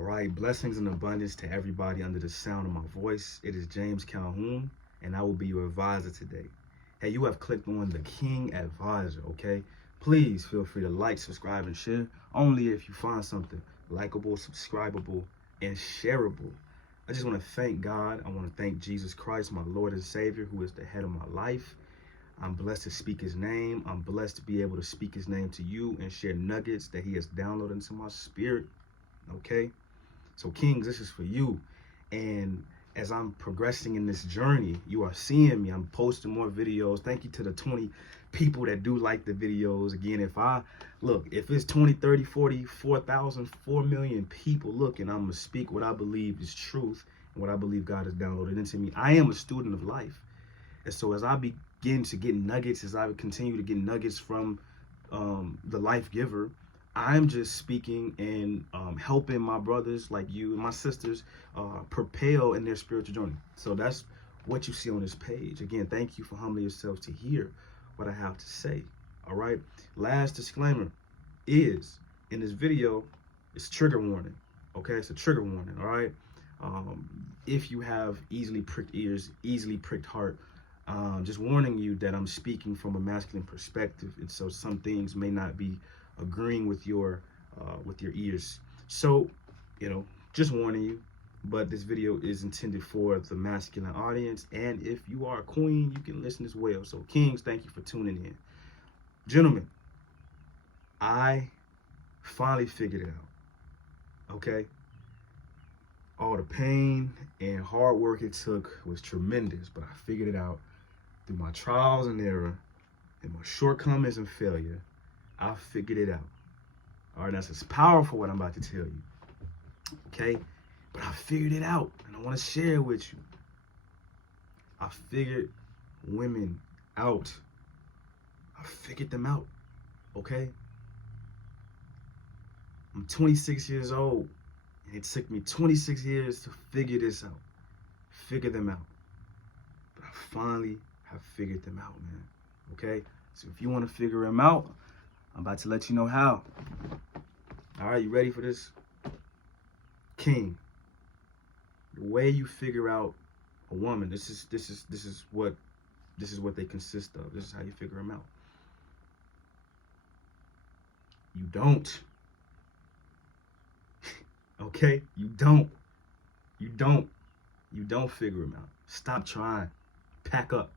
All right, blessings and abundance to everybody under the sound of my voice. It is James Calhoun, and I will be your advisor today. Hey, you have clicked on the King Advisor, okay? Please feel free to like, subscribe, and share only if you find something likable, subscribable, and shareable. I just want to thank God. I want to thank Jesus Christ, my Lord and Savior, who is the head of my life. I'm blessed to speak his name. I'm blessed to be able to speak his name to you and share nuggets that he has downloaded into my spirit, okay? So Kings, this is for you. And as I'm progressing in this journey, you are seeing me. I'm posting more videos. Thank you to the 20 people that do like the videos. Again, if it's 20, 30, 40, 4,000, 4 million people looking, I'm going to speak what I believe is truth and what I believe God has downloaded into me. I am a student of life. And so as I begin to get nuggets, as I continue to get nuggets from the life giver, I'm just speaking and helping my brothers like you and my sisters propel in their spiritual journey. So that's what you see on this page. Again, thank you for humbling yourselves to hear what I have to say. All right. Last disclaimer is in this video, it's trigger warning. Okay, it's a trigger warning. All right. If you have easily pricked ears, easily pricked heart, just warning you that I'm speaking from a masculine perspective, and so some things may not be agreeing with your ears. So, just warning you. But this video is intended for the masculine audience, and if you are a queen, you can listen as well. So, Kings, thank you for tuning in. Gentlemen, I finally figured it out. Okay, all the pain and hard work it took was tremendous, but I figured it out through my trials and error and my shortcomings and failure. I figured it out. All right, that's powerful what I'm about to tell you. Okay, but I figured it out, and I want to share it with you. I figured women out. I figured them out. Okay, I'm 26 years old, and it took me 26 years to figure this out. Figure them out. But I finally have figured them out, man. Okay, so if you want to figure them out, I'm about to let you know how. All right, you ready for this? King, the way you figure out a woman, this is what they consist of. This is how you figure them out. You don't. Okay? You don't figure them out. Stop trying. Pack up.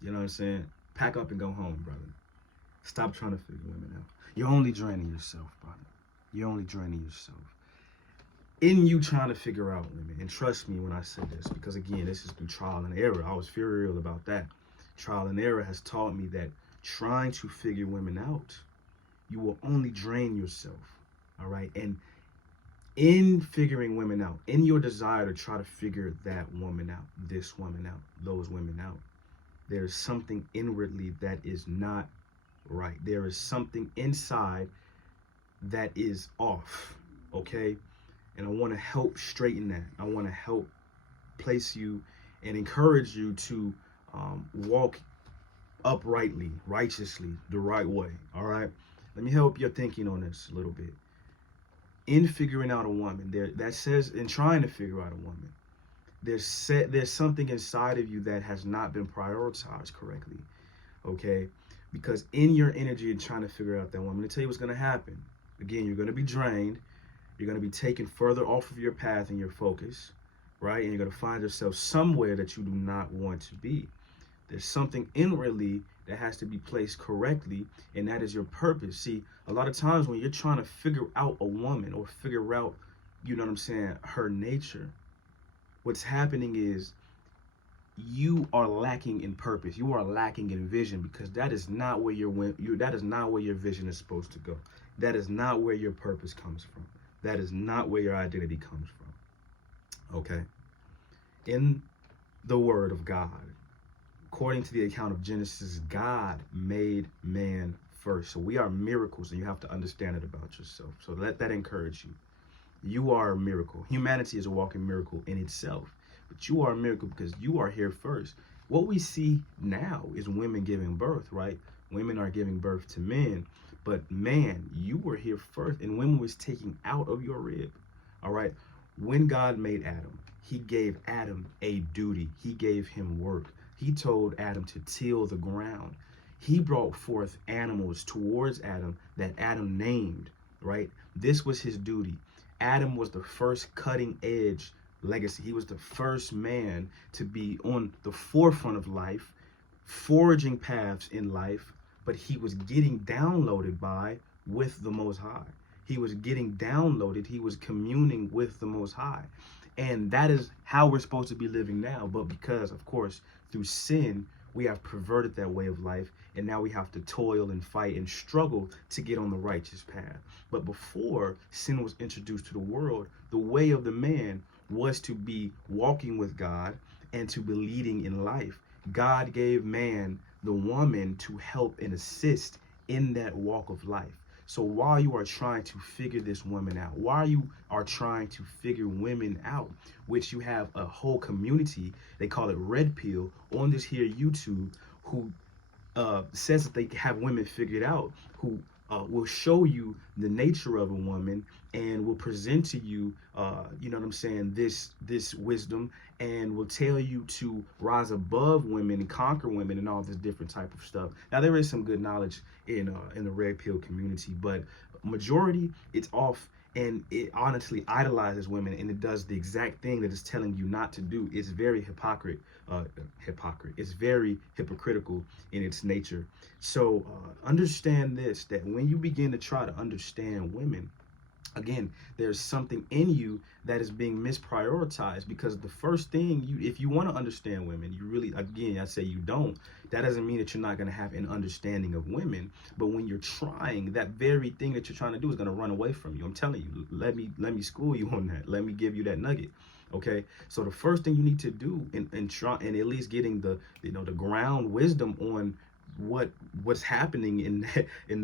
You know what I'm saying? Pack up and go home, brother. Stop trying to figure women out. You're only draining yourself, brother. You're only draining yourself. In you trying to figure out women, and trust me when I say this, because again, this is through trial and error. I was very real about that. Trial and error has taught me that trying to figure women out, you will only drain yourself. All right? And in figuring women out, in your desire to try to figure that woman out, this woman out, those women out, there's something inwardly that is not right. There is something inside that is off, okay? And I want to help straighten that. I want to help place you and encourage you to walk uprightly, righteously, the right way, all right? Let me help your thinking on this a little bit. In figuring out a woman, that says, in trying to figure out a woman, there's something inside of you that has not been prioritized correctly, okay? Because in your energy and trying to figure out that woman, let me tell you what's going to happen. Again, you're going to be drained. You're going to be taken further off of your path and your focus, right? And you're going to find yourself somewhere that you do not want to be. There's something inwardly that has to be placed correctly, and that is your purpose. See, a lot of times when you're trying to figure out a woman or figure out, you know what I'm saying, her nature, what's happening is you are lacking in purpose. You are lacking in vision, because that is not where that is not where your vision is supposed to go. That is not where your purpose comes from. That is not where your identity comes from. Okay? In the word of God, according to the account of Genesis, God made man first. So we are miracles, and you have to understand it about yourself. So let that encourage you. You are a miracle. Humanity is a walking miracle in itself. But you are a miracle because you are here first. What we see now is women giving birth, right? Women are giving birth to men. But man, you were here first, and women was taking out of your rib. All right. When God made Adam, he gave Adam a duty. He gave him work. He told Adam to till the ground. He brought forth animals towards Adam that Adam named, right? This was his duty. Adam was the first cutting edge legacy. He was the first man to be on the forefront of life, forging paths in life, but he was getting downloaded by with the Most High. He was getting downloaded. He was communing with the Most High. And that is how we're supposed to be living now. But because, of course, through sin, we have perverted that way of life. And now we have to toil and fight and struggle to get on the righteous path. But before sin was introduced to the world, the way of the man was to be walking with God and to be leading in life. God gave man the woman to help and assist in that walk of life. So while you are trying to figure this woman out, while you are trying to figure women out, which you have a whole community, they call it Red Pill, on this here YouTube, who says that they have women figured out, who will show you the nature of a woman and will present to you, you know what I'm saying, this wisdom, and will tell you to rise above women and conquer women and all this different type of stuff. Now, there is some good knowledge in the Red Pill community, but majority, it's off, and it honestly idolizes women, and it does the exact thing that it's telling you not to do. It's very hypocrite. It's very hypocritical in its nature. So understand this, that when you begin to try to understand women, again, there's something in you that is being misprioritized, because the first thing if you want to understand women, you really, again, I say you don't, that doesn't mean that you're not going to have an understanding of women. But when you're trying, that very thing that you're trying to do is going to run away from you. I'm telling you, let me school you on that. Let me give you that nugget. Okay, so the first thing you need to do in try and at least getting the the ground wisdom on what's happening in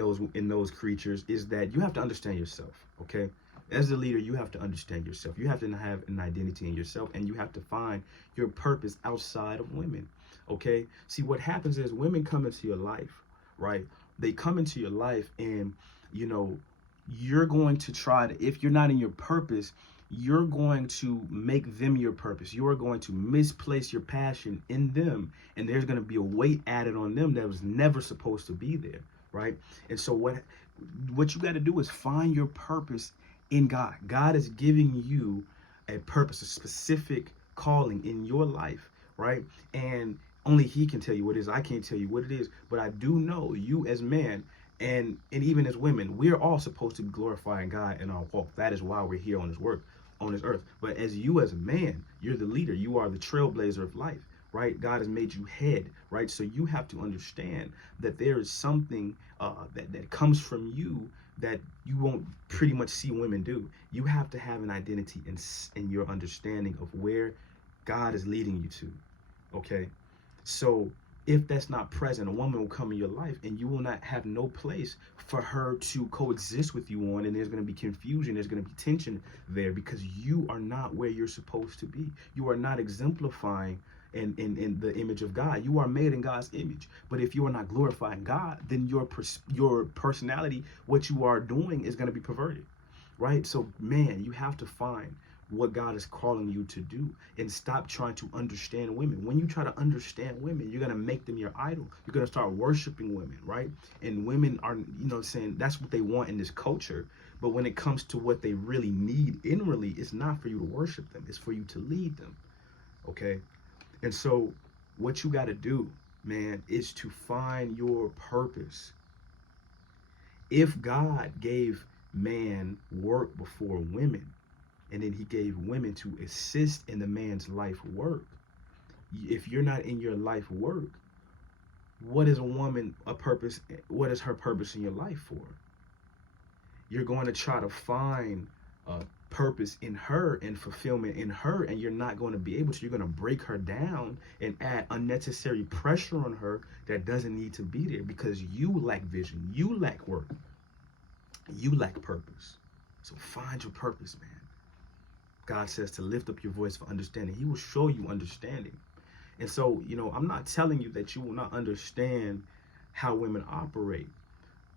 those creatures is that you have to understand yourself. Okay, as a leader, you have to understand yourself. You have to have an identity in yourself, and you have to find your purpose outside of women. Okay, see, what happens is women come into your life, right? They come into your life, and you're going to try to, if you're not in your purpose, you're going to make them your purpose. You are going to misplace your passion in them, and there's going to be a weight added on them that was never supposed to be there, right? And so what you got to do is find your purpose in God. God is giving you a purpose, a specific calling in your life, right? And only He can tell you what it is. I can't tell you what it is, but I do know you as man, and even as women, we're all supposed to be glorifying God in our walk. That is why we're here on this earth. But as you as a man, you're the leader. You are the trailblazer of life, right? God has made you head, right? So you have to understand that there is something that comes from you that you won't pretty much see women do. You have to have an identity in your understanding of where God is leading you to, okay? So if that's not present, a woman will come in your life, and you will not have no place for her to coexist with you on, and there's going to be confusion, there's going to be tension there, because you are not where you're supposed to be. You are not exemplifying in the image of God. You are made in God's image. But if you are not glorifying God, then your personality, what you are doing, is going to be perverted, right? So, man, you have to find what God is calling you to do, and stop trying to understand women. When you try to understand women, you're going to make them your idol. You're going to start worshiping women, right? And women are, saying that's what they want in this culture. But when it comes to what they really need inwardly, it's not for you to worship them. It's for you to lead them, okay? And so what you got to do, man, is to find your purpose. If God gave man work before women, and then He gave women to assist in the man's life work, if you're not in your life work, what is a woman a purpose? What is her purpose in your life for? You're going to try to find purpose in her and fulfillment in her, and you're not going to be able to. You're going to break her down and add unnecessary pressure on her that doesn't need to be there, because you lack vision, you lack work, you lack purpose. So find your purpose, man. God says to lift up your voice for understanding. He will show you understanding. And so, I'm not telling you that you will not understand how women operate,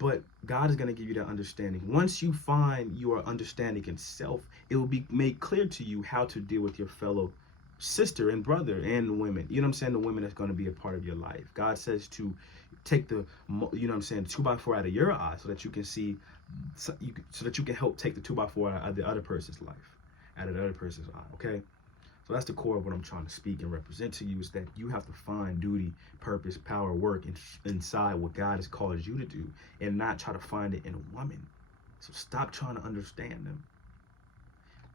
But God is going to give you that understanding. Once you find your understanding in self, it will be made clear to you how to deal with your fellow sister and brother and women. You know what I'm saying? The women that's going to be a part of your life. God says to take the, you know what I'm saying, 2x4 out of your eye so that you can see, so that you can help take the 2x4 out of the other person's life, out of the other person's eye, okay? So that's the core of what I'm trying to speak and represent to you, is that you have to find duty, purpose, power, work inside what God has called you to do, and not try to find it in a woman. So stop trying to understand them.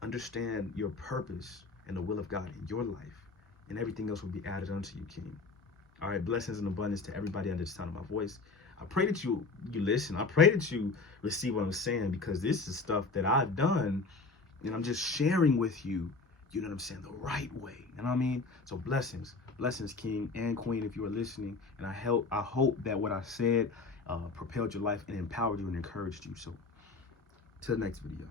Understand your purpose and the will of God in your life, and everything else will be added unto you, King. All right, blessings and abundance to everybody under the sound of my voice. I pray that you listen. I pray that you receive what I'm saying, because this is stuff that I've done, and I'm just sharing with you. You know what I'm saying? The right way. You know what I mean? So blessings, King and Queen, if you are listening. And I hope that what I said propelled your life and empowered you and encouraged you. So till the next video.